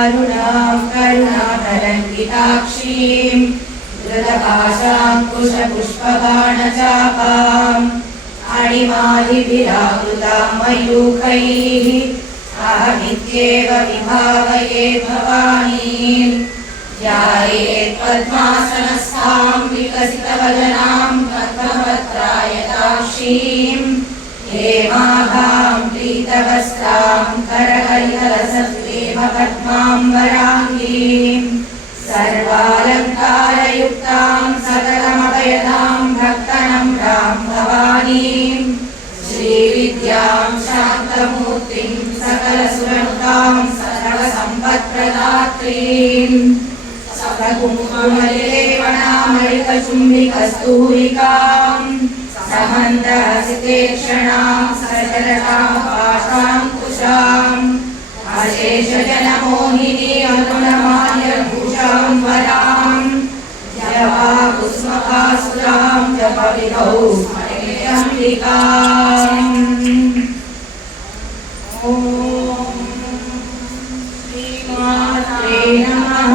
अरुणां करुणातरङ्गिताक्षीं धृतपाशाङ्कुशपुष्पबाणचापाम् अणिमादिभिरावृतां मयूखैः अहमित्येव विभावये भवानीं ध्यायेत् पद्मासनस्थां विकसितवदनां पद्मपत्रायताक्षीं हेमाभां पीतवस्त्रां करकलितरसत्प्रेमपद्माम्बराङ्गीं सर्वालङ्कारयुक्तां सकलमभयदां भक्तनम्रां भवानीं श्रीविद्यां शान्तमूर्तिं सकलसुरनुतां सर्वसम्पत्प्रदात्रीं सककुङ्कुमलेपनामलिकचुम्बिकस्तूलिकां समन्दहसितेक्षणां सचरतां पाशाङ्कुशाम् अशेषजनमोहिनी अनुनमाल्यभूषां वरां जपाकुसुमकासुरां जपविभौ स्मरेऽम्बिकाम्। ॐ श्रीमात्रे नमः।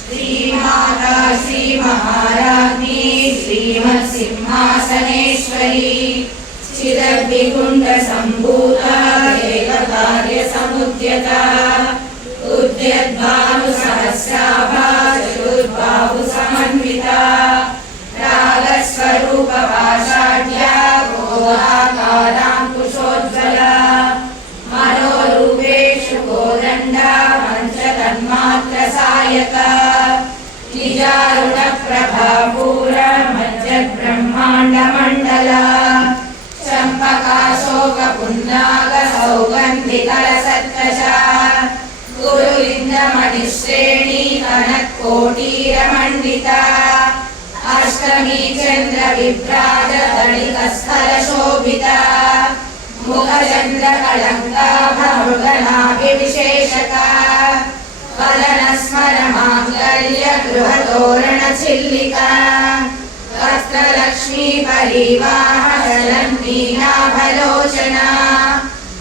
श्रीमाता श्रीमहाराज्ञी श्रीमत्सिंहासनेश्वरी चिदग्निकुण्डसम्भूता देवकार्यसमुद्यता उद्यद्भानुसहस्राभा चतुर्बाहुसमन्विता रागस्वरूपपाषाढ्या गोदाकाराङ्कुशोज्ज्वला मनोरूपेषु कोदण्डा पञ्चतन्मात्रसायका निजारुणप्रभापूरमज्जद्ब्रह्माण्डमण्डला चम्पकाशोकपुन्नागसौगन्धिकलसत्कशा गुरुलिङ्गमणिश्रेणी कनत्कोटीरमण्डिता अष्टमी चन्द्रविभ्राजधनिकस्थलशोभिता मुखचन्द्रकलङ्काभमृगनाभिविशेषका वदनस्मरमाङ्गल्यगृहतोरणचिल्लिका वस्त्रलक्ष्मी परिवाहचलन्मीनाभलोचना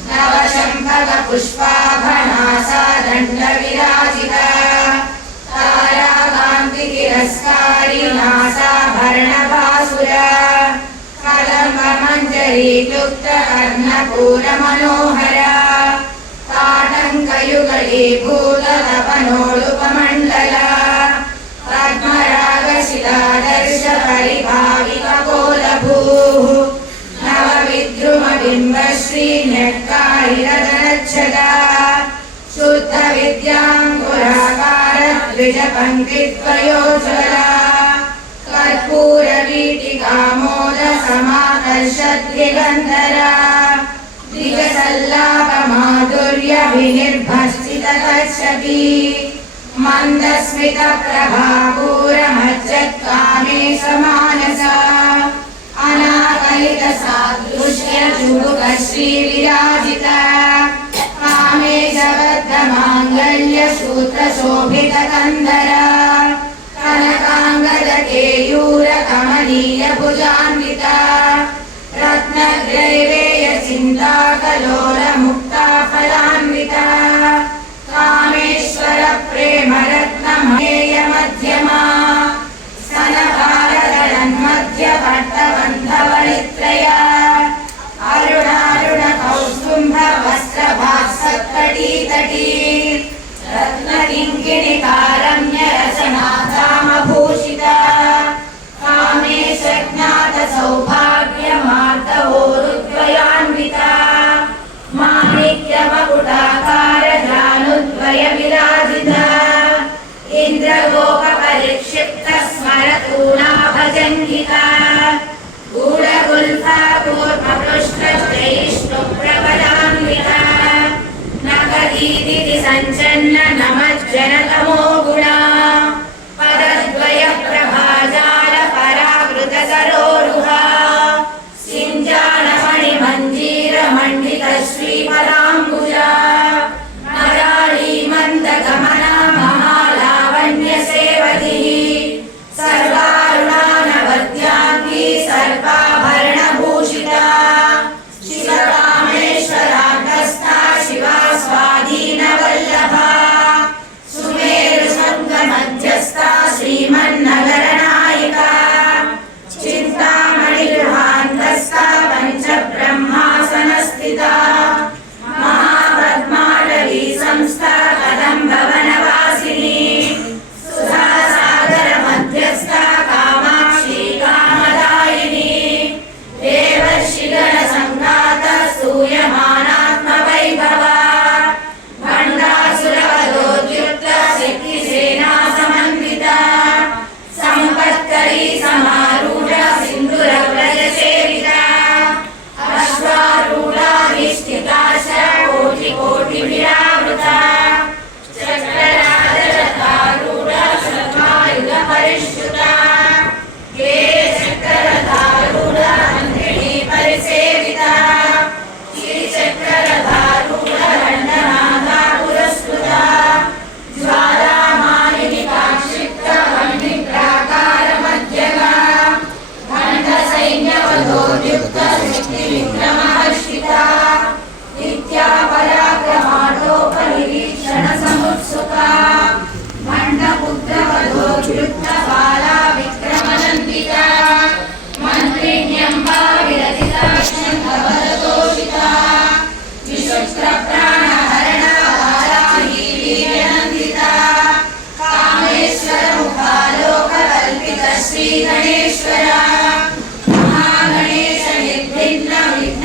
नवचम्पकपुष्पाभनासा दण्डविराजिता ताराकान्तितिरस्कारी नासाभरणभासुरा कदम्बमञ्जरीक्लुप्तकर्णपूरमनोहरा ताटङ्कयुगलीभूततपनोडुपमण्डला पद्मरागशिलादर्शपरिभाविकपोलभूः नवविद्रुमबिम्बश्रीन्यक्कारिरदनच्छदा शुद्धविद्याङ्कुराकारद्विजपङ्क्तिद्वयोज्ज्वला कर्पूरवीटिकामोदसमाकर्षद्विगन्धरा दिगसल्लापमाधुर्यविनिर्भर्सितकच्छपी मन्दस्मितप्रभापूरमज्जत्कामेशमानसा अनाकलितसादृश्यचुबुकश्रीविराजिता कामेशबद्धमाङ्गल्यसूत्रशोभितकन्धरा कनकाङ्गदकेयूरकमनीयभुजान्विता रत्नग्रैवेयचिन्ताकलोलमुक्ताफलान्विता कामेश्वरप्रेमरत्नमयेयमध्यमा स्तनभारतन्मध्यपट्टबन्धवनित्रया अरुणारुणकौस्तुम्भवस्त्रभासत्कटीतटी रत्नकिङ्किणिकारम्यरसनाधामभूषिता कामेशज्ञातसौभाग्यमार्दवोरुद्वयान्विता माणिक्यमकुटाकारजानुद्वयविराजिता इन्द्रगोपपरिक्षिप्तस्मरतूणाभजङ्गिका गूढगुल्फा कूर्मपृष्ठजैष्णुप्रबलान्विता नखदीदिति सञ्चन्न नमज्जनतमो गुणा पदद्वयप्रभाजालपराकृतसरोरुहा सिञ्जानमणिमञ्जीरमण्डितश्रीपदाम्बुजा मराळीमन्दगमना महालावण्यसेवतिः सर्वारुणानवद्याङ्गी सर्वाभरणभूषिता शिवकामेश्वर युक्तशक्तिविक्रमहर्षिता नित्या पराक्रमाटोपनिरीक्षण समुत्सुका मण्डपुत्रवधोद्युक्तबाला विक्रमनन्दिता मन्त्रिण्यम्बा विरचिताक्षन्तवदतोषिता विशुक्रप्राणहरणा बालाही वीर्यनन्दिता कामेश्वरमुखालोककल्पित श्रीगणेश्वरा महागणेश निर्विघ्न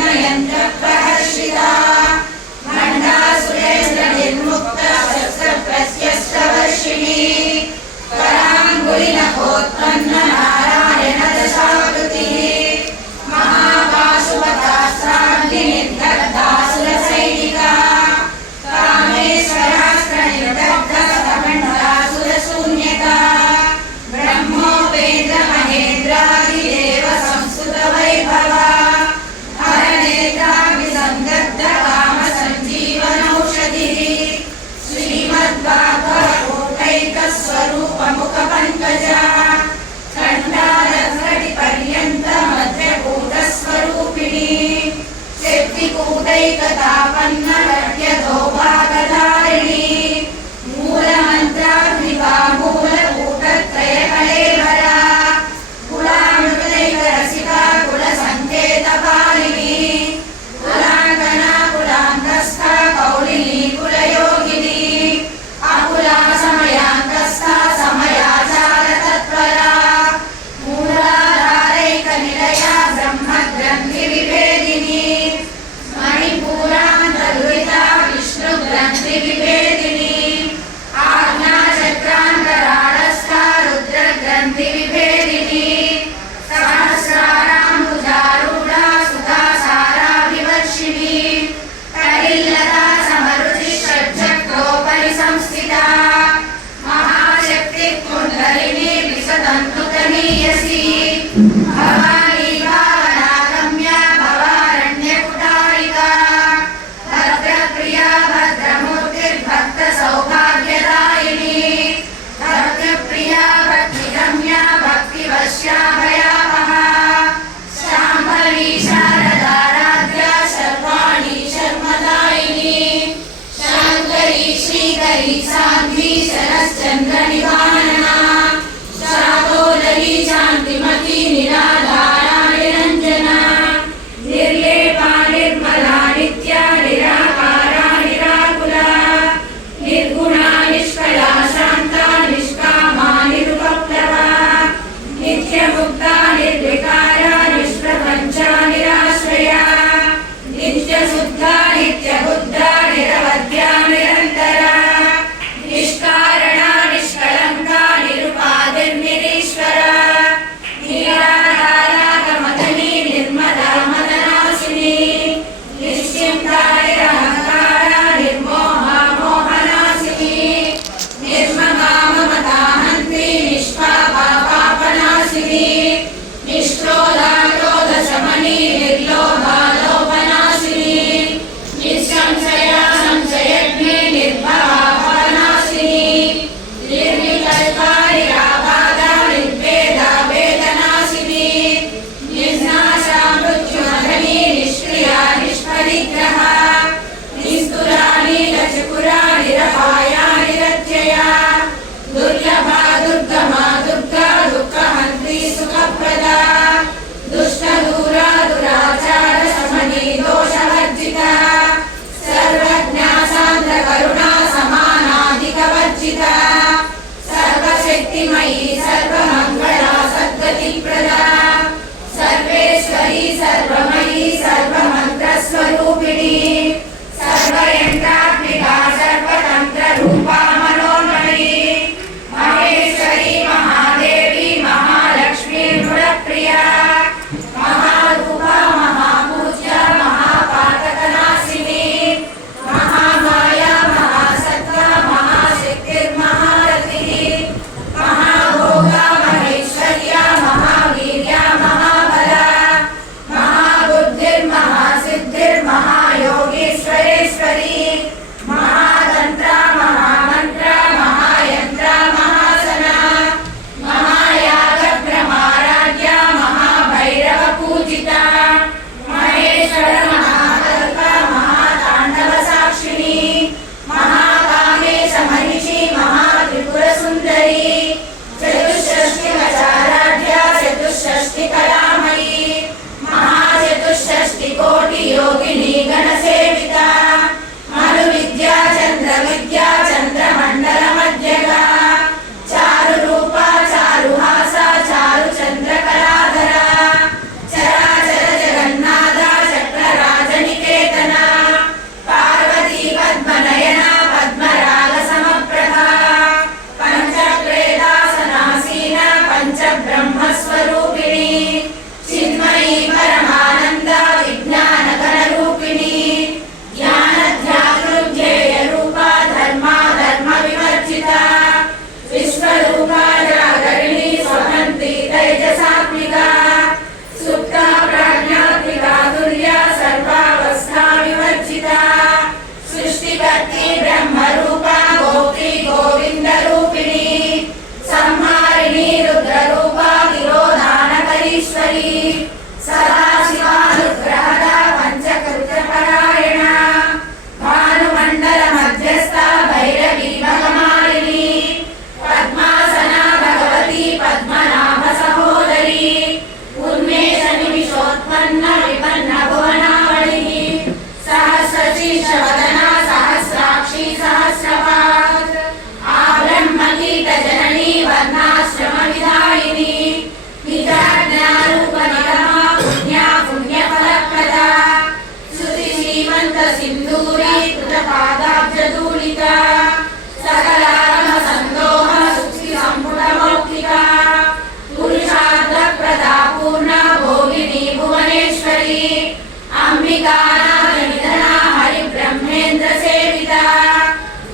महेश्वरी अंबिका नादनिधना हरिब्रह्मेन्द्र सेविता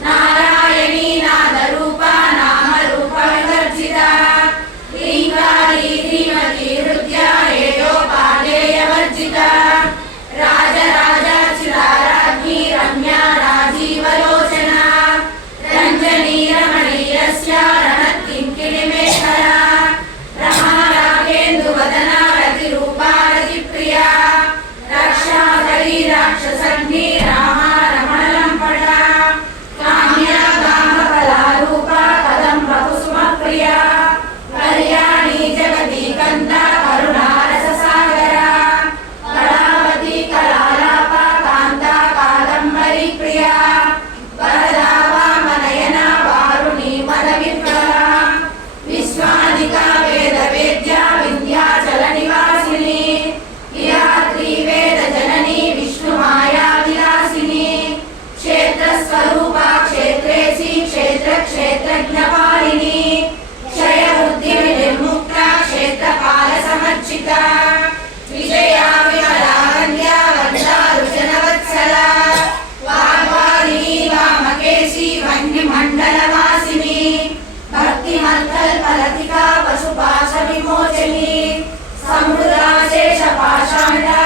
नारायणी नादरूपा नामरूप विवर्जिता ह्रींकारी धीमती हृद्या हेयोपादेयवर्जिता राजराजाचिराराज्ञी रम्या राजीवलोचना रञ्जनी रमणीयस्या रणत्किङ्किणिमेखला रमा रागेन्दुवदना रतिरूपा रतिप्रिया रक्षाकरी राक्षसग्नी रामा रमणलम्पटा काम्या गामकलारूपा कदम्बकुसुमप्रिया कल्याणी जगती कन्दा करुणारससागरा कलावती कलालापा कान्ता कादम्बरी प्रिया वरदा वामनयना वारुणी मदविप्लवा विश्वादिका वेदवेद्या विन्ध्याचलनिवासिनी विरात्री वेदजननी विष्णुमाया विलासिनी क्षेत्रस्वरूपा क्षेत्रेसी क्षेत्रक्षेत्रज्ञपालिनी क्षयबुद्धिर्मुक्ता क्षेत्रपालसमर्चिता विजया विमलावन्द्या वन्दारुजनवत्सला वाग्वादिनी वामकेशी वह्निमण्डलवासिनी भक्तिमत्कल्पलतिका पशुपाशविमोचनी समृद्धा शेषपाषाण्डा